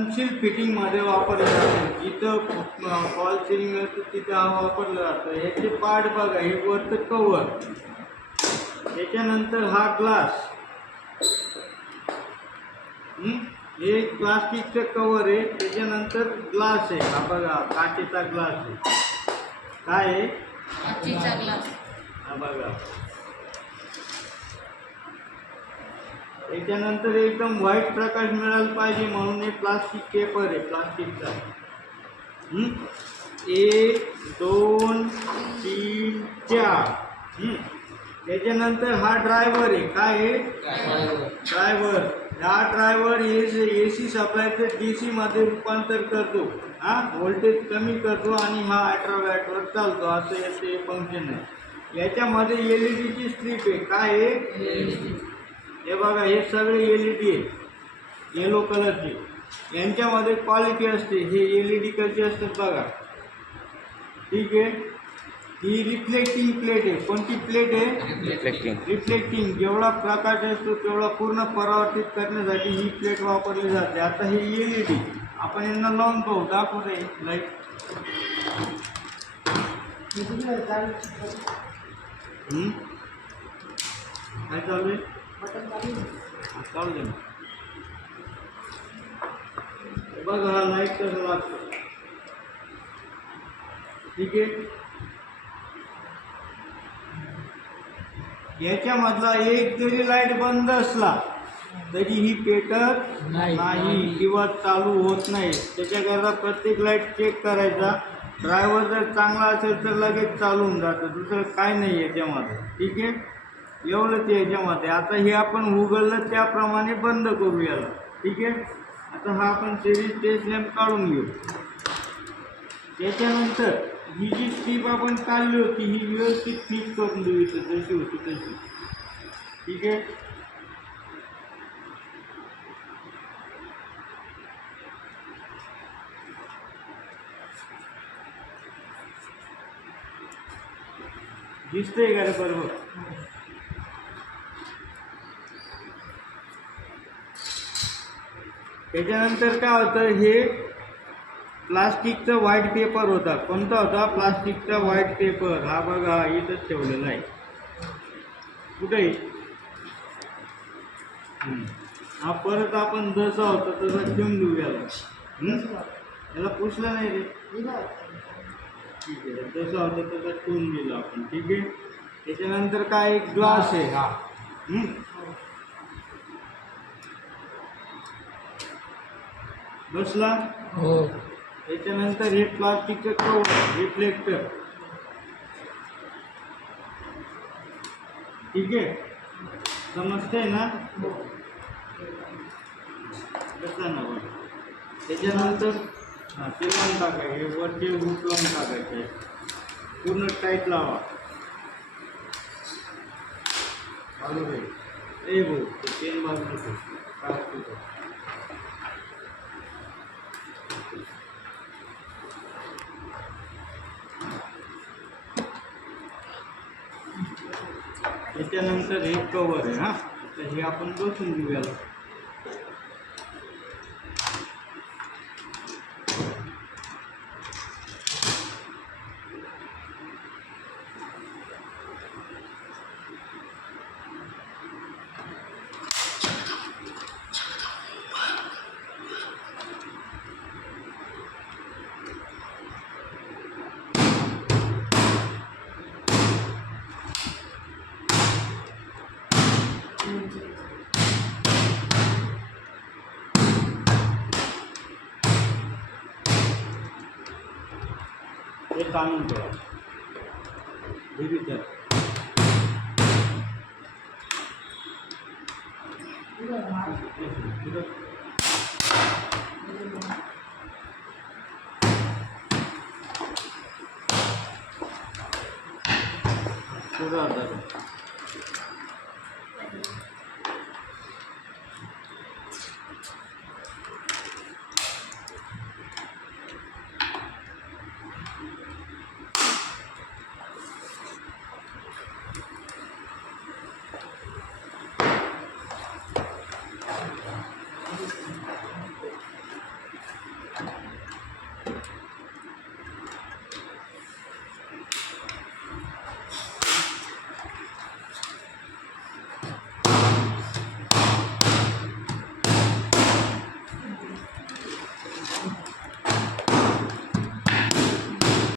Conceal फिटिंगमध्ये वापरलं जातं. जिथं फॉल सिलिंग असतं तिथं हा वापरलं जातं. ह्याचे पार्ट बघा, हे वरचं कवर, त्याच्यानंतर हा ग्लास, हे प्लास्टिकचं कवर आहे, त्याच्यानंतर ग्लास आहे, हा बघा काचेचा ग्लास आहे. काय आहे? काचेचा ग्लास. हा बघा. त्याच्यानंतर एकदम व्हाईट प्रकाश मिळायला पाहिजे म्हणून हे प्लास्टिक पेपर आहे, प्लास्टिकचा. 1 2 3 4. त्याच्यानंतर हा ड्रायव्हर आहे. काय आहे? ड्रायव्हर. हा ड्रायव्हर AC सप्लायचं DC मध्ये रूपांतर करतो. व्होल्टेज कमी करतो आणि हा 18 वॅटवर चालतो. असं याचे फंक्शन आहे. याच्यामध्ये LED ची स्ट्रीप आहे. काय आहे? हे बघा, हे सगळे LED आहे, येलो कलरचे. यांच्यामध्ये क्वालिटी असते. हे LED कसे असतात बघा. ठीक आहे. ही रिफ्लेक्टिंग प्लेट आहे. कोणती प्लेट आहे? रिफ्लेक्टिंग. जेवढा प्रकाश असतो तेवढा पूर्ण परावर्तित करण्यासाठी ही प्लेट वापरली जाते. आता हे LED आपण यांना लावून पाहू. दाखवते लाईट. काय चालू आहे? चालू दे. बघा हा लाईट कसं लागतो. ठीक आहे. याच्यामधला एक जरी लाईट बंद असला तरी ही पेटत नाही किंवा चालू होत नाही. त्याच्याकरता प्रत्येक लाईट चेक करायचा. ड्रायव्हर जर चांगला असेल तर लगेच चालू होऊन जातं. दुसरं काय नाही याच्यामध्ये. ठीक आहे. एवढंच याच्यामध्ये. आता हे आपण उघडलं त्याप्रमाणे बंद करू याला. ठीक आहे. आता हा आपण सिरीज टेस्ट लॅम्प काढून घेऊ. त्याच्यानंतर ही जी स्ट्रीप आपण काढली होती ही व्यवस्थित फिट करून देऊ इथं जशी होती तशी. ठीक आहे. दिसतंय का रे बरोबर? त्याच्यानंतर काय होतं, हे प्लास्टिकचा व्हाईट पेपर होता. कोणता होता? प्लास्टिकचा व्हाईट पेपर. हा बघा इथंच ठेवलेला आहे. कुठे? हा परत आपण जसा होता तसा ठेवून देऊ याला. याला पुसलं नाही रे. ठीक आहे. जसा होता तसा ठेवून दिला आपण. ठीक आहे. त्याच्यानंतर काय, एक ग्लास आहे हा. बसला? हो. त्याच्यानंतर हे प्लास्टिकचं कवर, रिफ्लेक्टर. ठीक आहे. समजतंय ना? बसला ना बघ. त्याच्यानंतर ते लावून टाकायचे. वरचे हुक लावून टाकायचे. पूर्ण टाईट लावा. चालू रे. ए भाऊ ते पेन बाजूला ठेव. त्याच्यानंतर हे कवर आहे. तर हे आपण बसून घेऊ याला. हे ताणून ठेवा. हे विचार. पुढं आता